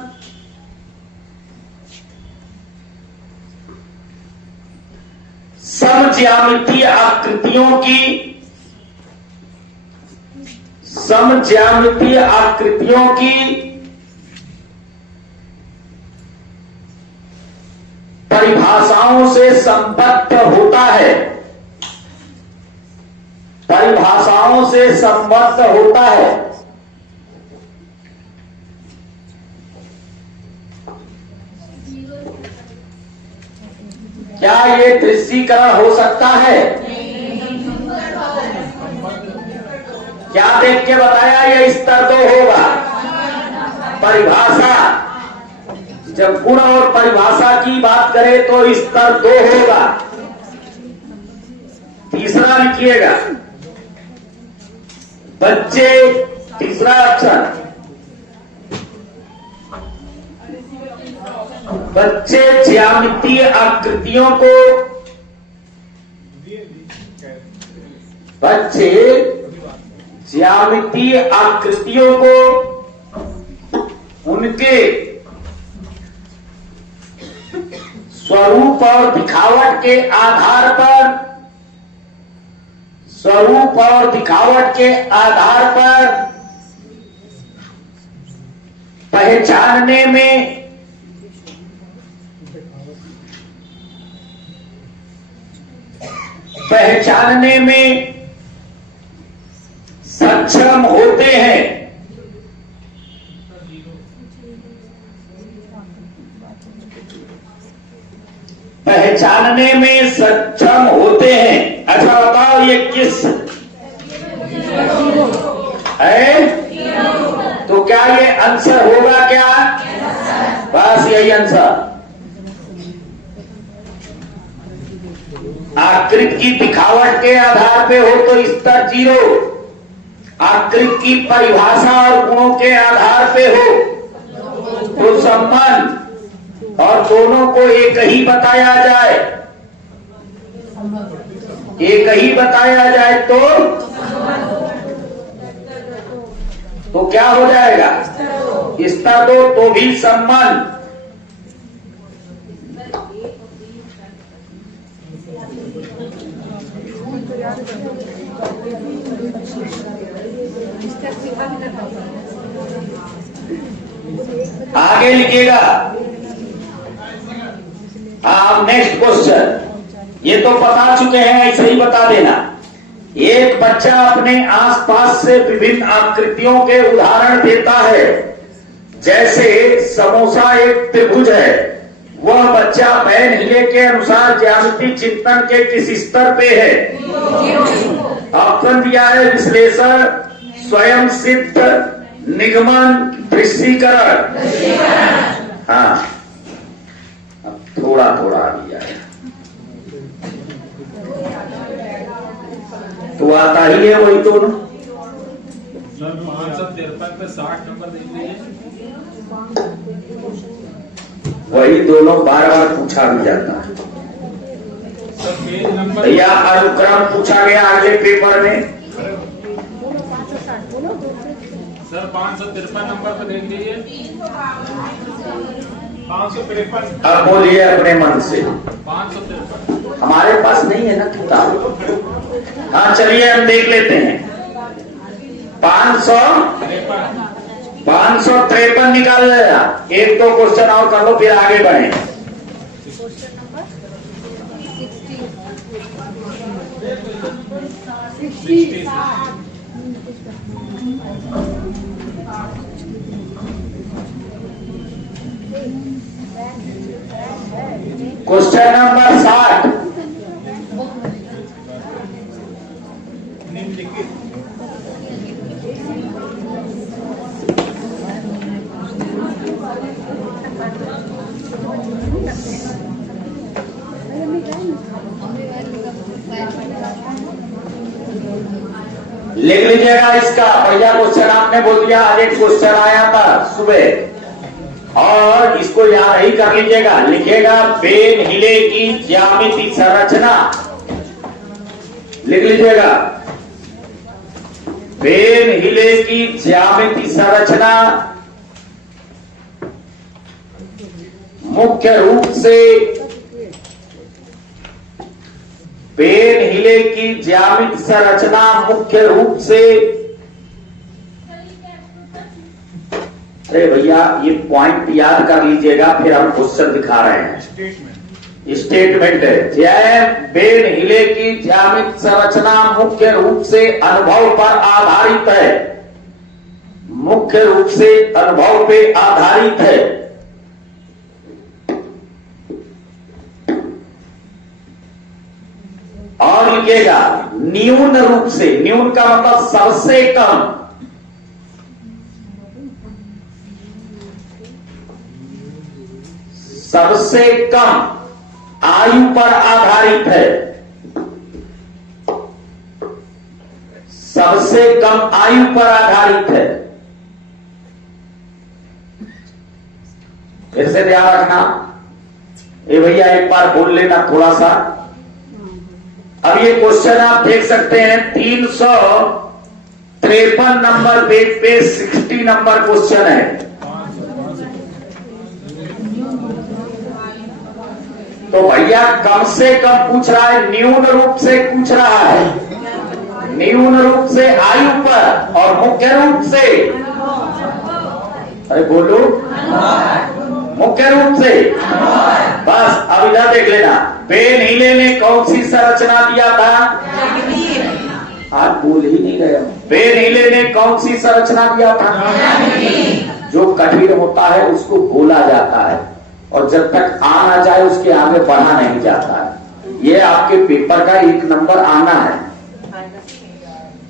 समज्यामितीय आकृतियों की, समज्यामितीय आकृतियों की परिभाषाओं से संबद्ध होता है, परिभाषाओं से संबद्ध होता है। क्या ये दृश्यीकरण हो सकता है, क्या देख के बताया ये स्तर 2 होगा, परिभाषा, जब गुण और परिभाषा की बात करें तो स्तर 2 होगा। तीसरा लिखिएगा, बच्चे, तीसरा ऑप्शन, बच्चे ज्यामितीय आकृतियों को, बच्चे ज्यामितीय आकृतियों को उनके स्वरूप और दिखावट के आधार पर, स्वरूप और दिखावट के आधार पर पहचानने में, पहचानने में सक्षम होते हैं, पहचानने में सक्षम होते हैं। अच्छा बताओ ये किस है, तो क्या ये आंसर होगा क्या, बस यही आंसर। आकृति की दिखावट के आधार पे हो तो स्तर 0, आकृति की परिभाषा और गुणों के आधार पे हो तो संबंध, और दोनों को एक ही बताया जाए, एक ही बताया जाए तो क्या हो जाएगा, स्तर 2 तो भी संबंध। आगे लिखिएगा, आप नेक्स्ट क्वेश्चन, ये तो बता चुके हैं, ऐसे ही बता देना। एक बच्चा अपने आसपास से विभिन्न आकृतियों के उदाहरण देता है, जैसे समोसा एक त्रिभुज है, वह बच्चा बैन हिले के अनुसार ज्यामितीय चिंतन के किस स्तर पे है, ऑप्शन दिया है विश्लेषण, स्वयं सिद्ध, निगमन, दृश्यीकरण। हाँ थोड़ा थोड़ा दिया है तो आता ही है वही दोनों। सर 553 पे 60 नंबर देख लीजिए, वही दोनों बार बार पूछा भी जाता है। सर पेज नंबर, भैया अनुक्रम पूछा गया अगले पेपर में, सर 553 नंबर पे देख लीजिए, 553, अब बोलिए अपने मन से, 553, हमारे पास नहीं है ना किताब। हाँ चलिए हम देख लेते हैं, 553 निकाल लेना, एक दो क्वेश्चन और कर लो फिर आगे बढ़े। Question number 60। निम्नलिखित लिख लीजिएगा इसका बढ़िया क्वेश्चन आपने बोल दिया। आज एक क्वेश्चन आया था सुबह और इसको याद ही कर लीजिएगा। लिखिएगा पेन हिले की ज्यामिति संरचना। लिख लीजिएगा पेन हिले की ज्यामिति संरचना मुख्य रूप से पेन हिले की ज्यामिति संरचना मुख्य रूप से, अरे भैया ये पॉइंट याद कर लीजिएगा, फिर हम क्वेश्चन दिखा रहे हैं। स्टेटमेंट है पेन हिले की ज्यामिति संरचना मुख्य रूप से अनुभव पर आधारित है। मुख्य रूप से अनुभव पे आधारित है। और लिखिएगा न्यून रूप से, न्यून का मतलब सबसे कम, सबसे कम आयु पर आधारित है। सबसे कम आयु पर आधारित है। फिर से ध्यान रखना, ये भैया एक बार बोल लेना थोड़ा सा। अब ये क्वेश्चन आप देख सकते हैं 353 नंबर पेज पे 60 नंबर क्वेश्चन है। तो भैया कम से कम पूछ रहा है, न्यून रूप से पूछ रहा है, न्यून रूप से आयु पर और मुख्य रूप से, अरे बोलो मुख्य रूप से। बस अब इधर देख लेना, पेन हिले ने कौन सी संरचना दिया था? आप बोल ही नहीं रहे। पेन हिले ने कौन सी संरचना दिया था? जो कठिन होता है उसको बोला जाता है और जब तक आ ना जाए उसके आगे बढ़ा नहीं जाता है। ये आपके पेपर का 1 नंबर आना है।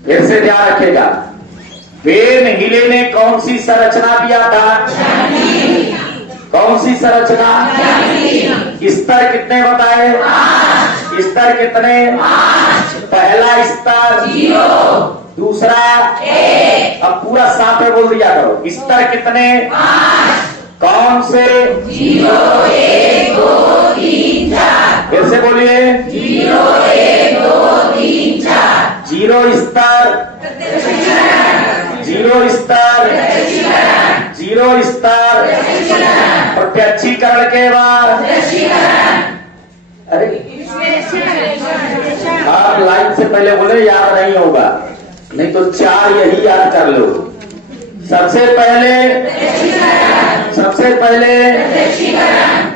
फिर से ध्यान रखेगा, पेन हिले ने कौन सी संरचना दिया था? कौन सी संरचना? स्तर कितने बताए? स्तर कितने? पहला स्तर 0, दूसरा 1। अब पूरा साथ में बोल दिया करो, स्तर कितने? 5। कौन से? 0, 1, 2, 3, 4। फिर से बोलिए 0, 1, 2, 3, 4। 0 स्तर, 0 स्तर, 0 स्तर, प्रत्यक्षीकरण के बाद, अरे आप लाइन से पहले बोले, याद नहीं होगा, नहीं तो 4 यही याद कर लो। सबसे पहले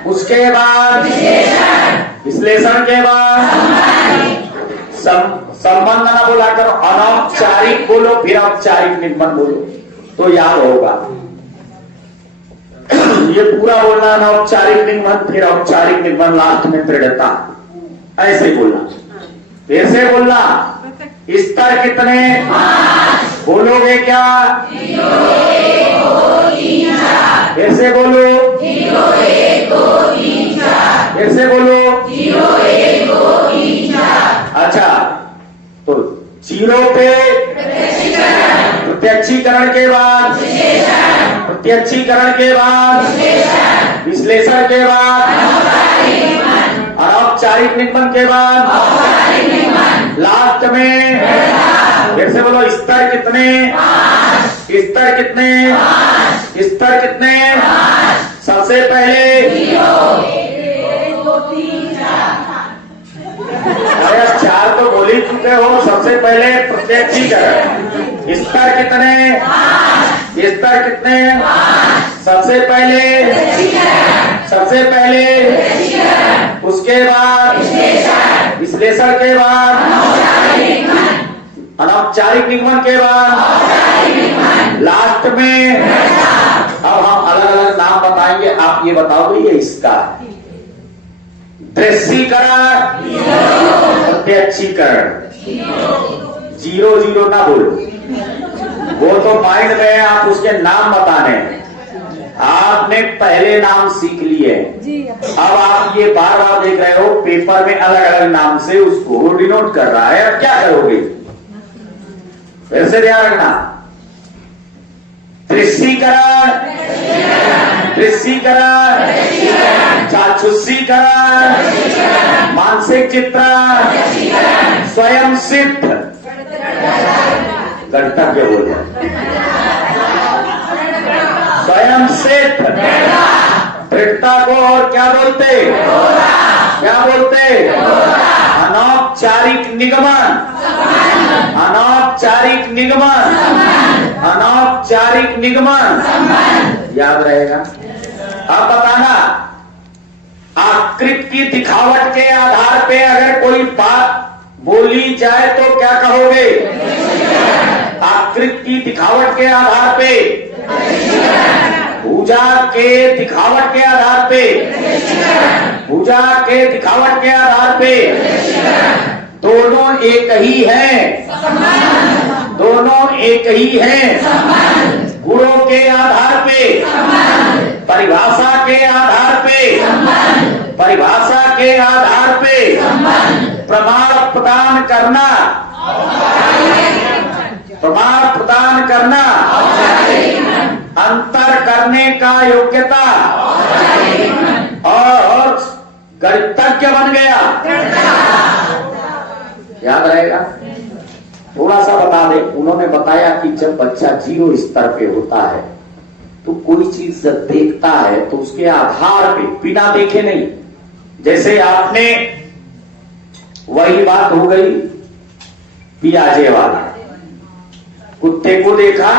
उसके बाद विश्लेषण के बाद संबंध ना बोला करो, अनौपचारिक बोलो फिर औपचारिक निगमन बोलो तो याद होगा। ये पूरा बोलना, अनौपचारिक निगमन फिर औपचारिक निगमन, लास्ट में दृढ़ता, ऐसे बोलना। फिर से बोलना, स्तर कितने? 5। बोलोगे क्या? 0, 1, 2, 3, 4। फिर से बोलो 0, 1, 2, 3, 4। फिर से बोलो 0, 1, 2, 3, 4। अच्छा, तो 0 पे प्रत्यक्षीकरण के बाद, प्रत्यक्षीकरण के बाद विश्लेषण के बाद, अनौपचारिक निगमन के बाद, लास्ट में फिर से बोलो स्तर कितने? स्तर कितने? स्तर कितने? सबसे पहले 0, 1, 2, 3, 4। अरे 4 तो बोल ही चुके हो। सबसे पहले प्रत्यक्षीकरण, स्तर कितने? स्तर कितने? सबसे पहले उसके बाद विश्लेषण के बाद अनौपचारिक निगमन के बाद लास्ट में अब हम अलग अलग नाम बताएंगे। आप ये बताओगे ये इसका है। दृश्यीकरण, प्रत्यक्षीकरण, 0 ना बोलो, वो तो माइंड में है, आप उसके नाम बताने हैं। आपने पहले नाम सीख लिए, अब आप ये बार बार देख रहे हो पेपर में अलग अलग नाम से उसको डिनोट कर रहा है। अब क्या करोगे? फिर से ध्यान रखना। दृश्यीकरण, दृश्यीकरण, चाक्षुषीकरण, मानसिक चित्रण, स्वयं सिद्ध, गणतव्य बोल स्वयं सिद्ध, दृढ़ता को और क्या बोलते? क्या बोलते? अनौपचारिक निगमन, अनौपचारिक निगमन, अनौपचारिक निगमन, याद रहेगा। अब बताना, आकृति की दिखावट के आधार पे अगर कोई बात बोली जाए तो क्या कहोगे? आकृति की दिखावट के आधार पे, भुजा के दिखावट के आधार पे, भुजा के दिखावट के आधार पे दोनों एक ही हैं, दोनों एक ही हैं। गुणों के आधार पे, परिभाषा के आधार पे, परिभाषा के आधार पे प्रमाण प्रदान करना, प्रमाण प्रदान करना, अंतर करने का योग्यता और गणितज्ञ बन गया। याद रहेगा। थोड़ा सा बता दें, उन्होंने बताया कि जब बच्चा 0 स्तर पे होता है तो कोई चीज जब देखता है तो उसके आधार पे, बिना देखे नहीं, जैसे आपने वही बात हो गई पियाजे वाला, कुत्ते को देखा,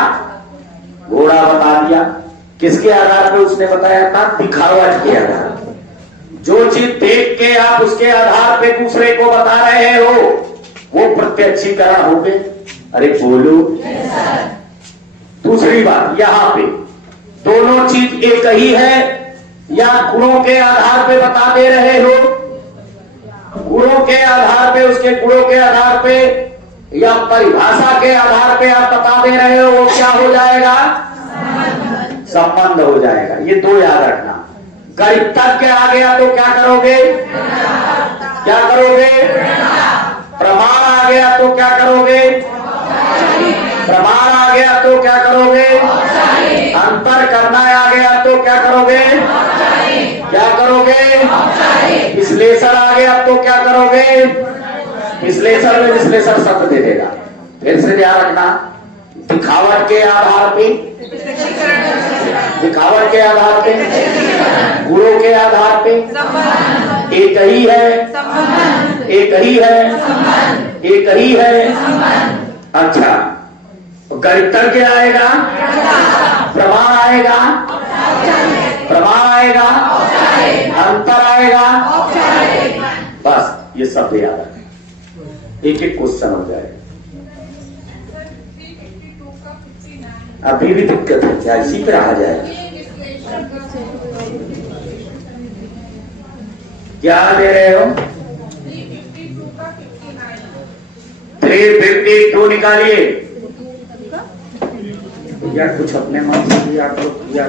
घोड़ा बता दिया, किसके आधार पे उसने बताया था? दिखावट के आधार पे। जो चीज देख के आप उसके आधार पे दूसरे को बता रहे हो वो प्रत्यक्षीकरण हो गए। अरे बोलो। दूसरी बात, यहां पे दोनों चीज एक ही है या गुणों के आधार पे बता दे रहे हो? गुणों के आधार पे, उसके गुणों के आधार पे या परिभाषा के आधार पे आप बता दे रहे हो, वो क्या हो जाएगा? संबंध हो जाएगा। ये दो याद रखना। गणितज्ञ आ गया तो क्या करोगे? क्या करोगे? प्रमाण आ गया तो क्या करोगे? प्रमाण आ गया तो क्या करोगे? अंतर करना आ गया तो क्या करोगे? क्या करोगे? विश्लेषण आ गया तो क्या करोगे? विश्लेषण में विश्लेषण शब्द दे देगा। फिर से ध्यान रखना, दिखावट के आधार पे, दिखावट के आधार पे, गुणों के आधार पे एक ही है, एक ही है, एक ही है। अच्छा, गणितज्ञ आएगा, प्रमाण आएगा, प्रमाण आएगा, अंतर आएगा, बस ये सब याद रखें। एक एक क्वेश्चन हो जाएगा। अभी भी दिक्कत है क्या? इसी पे रहा जाए। क्या दे रहे हो? 352 निकालिए। यार कुछ अपने मन से भी आप लोग किया।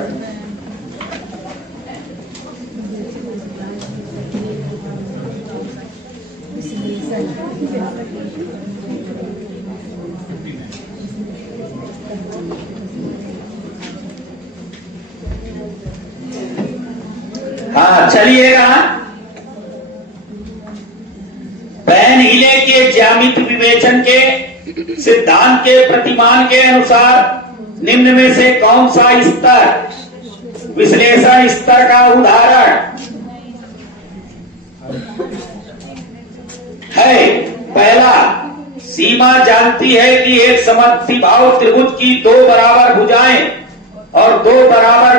हाँ चलिएगा। पैन हिले के ज्यामिति विवेचन के सिद्धांत के प्रतिमान के अनुसार निम्न में से कौन सा स्तर विश्लेषण स्तर का उदाहरण है? पहला, सीमा जानती है कि एक समद्विबाहु त्रिभुज की दो बराबर भुजाएं और दो बराबर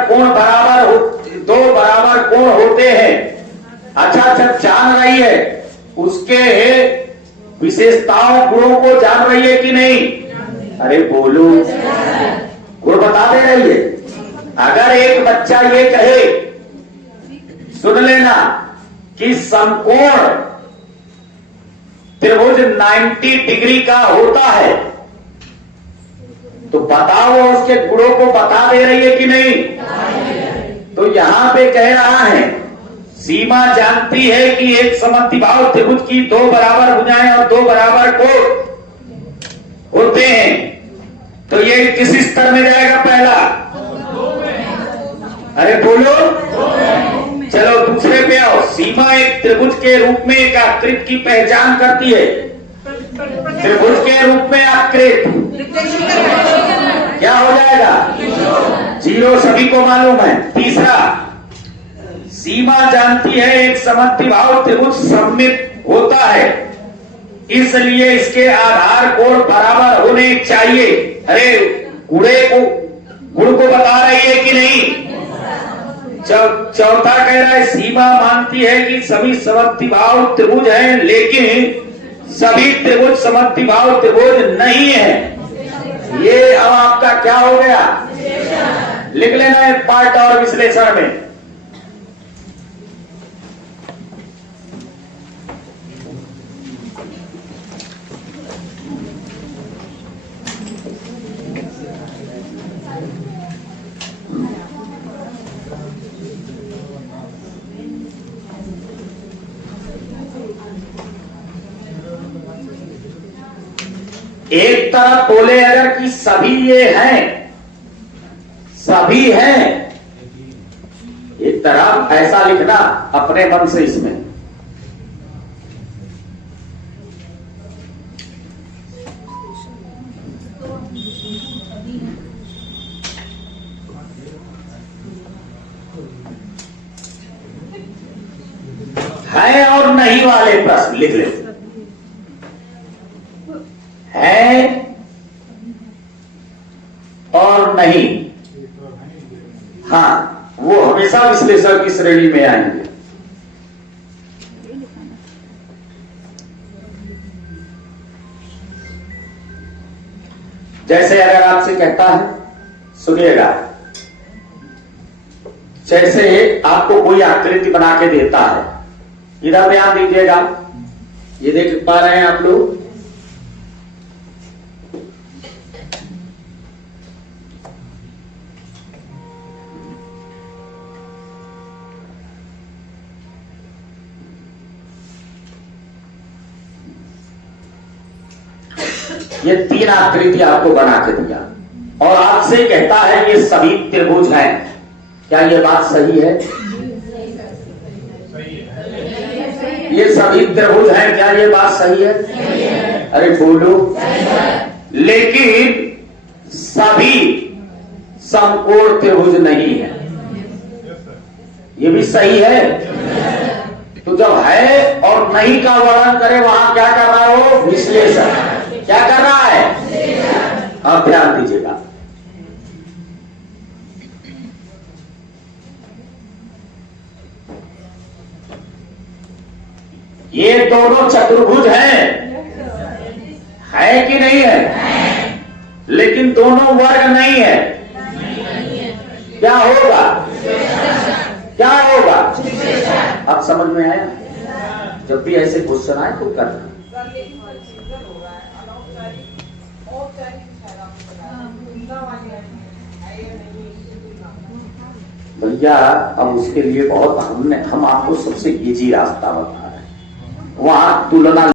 कोण होते हैं। अच्छा, जब जान रही है उसके विशेषताओं गुणों को जान रही है कि नहीं? अरे बोलो, गुण बता दे रही है। अगर एक बच्चा ये कहे, सुन लेना, कि समकोण त्रिभुज 90 डिग्री का होता है, तो बताओ वो उसके गुणों को बता दे रही है कि नहीं? तो यहां पे कह रहा है, सीमा जानती है कि एक समद्विबाहु त्रिभुज की दो बराबर भुजाएं और दो बराबर कोण होते हैं। तो ये किस स्तर में जाएगा? पहला, अरे बोलो, चलो दूसरे पे आओ। सीमा एक त्रिभुज के रूप में एक आकृति की पहचान करती है। त्रिभुज के रूप में आकृति क्या हो जाएगा? जीरो, सभी को मालूम है। तीसरा, सीमा जानती है एक समद्विबाहु त्रिभुज सममित होता है, इसलिए इसके आधार कोण बराबर होने चाहिए। अरे गुण को बता रही है कि नहीं? चौथा कह रहा है, सीमा मानती है कि सभी समद्विबाहु त्रिभुज हैं, लेकिन सभी त्रिभुज समद्विबाहु त्रिभुज नहीं है। ये अब आपका क्या हो गया? लिख लेना एक पार्ट और विश्लेषण में। एक तरफ बोले अगर कि सभी ये हैं, सभी हैं, एक तरफ ऐसा लिखना अपने मन से इसमें। है और नहीं वाले प्रश्न लिख ले। है और नहीं, हाँ, वो हमेशा विश्लेषण की श्रेणी में आएंगे। जैसे अगर आपसे कहता है, सुनिएगा, जैसे आपको कोई आकृति बना के देता है, इधर ध्यान दीजिएगा, ये देख पा रहे हैं आप लोग? ये तीन आकृति आपको बना के दिया और आपसे कहता है ये सभी त्रिभुज हैं। क्या ये बात सही है? ये सभी त्रिभुज हैं, क्या ये बात सही है? अरे बोलो। लेकिन सभी समकोण त्रिभुज नहीं है, ये भी सही है। तो जब है और नहीं का वर्णन करे, वहां क्या कर रहा हो? विश्लेषण। क्या कर रहा है? अब ध्यान दीजिएगा, ये दोनों चतुर्भुज हैं, है कि नहीं है? लेकिन दोनों वर्ग नहीं है। क्या होगा? क्या होगा? अब समझ में आया? जब भी ऐसे क्वेश्चन आए तो करना। भैया अब उसके लिए बहुत हम आपको सबसे इजी रास्ता बता रहे हैं। वहां तुलना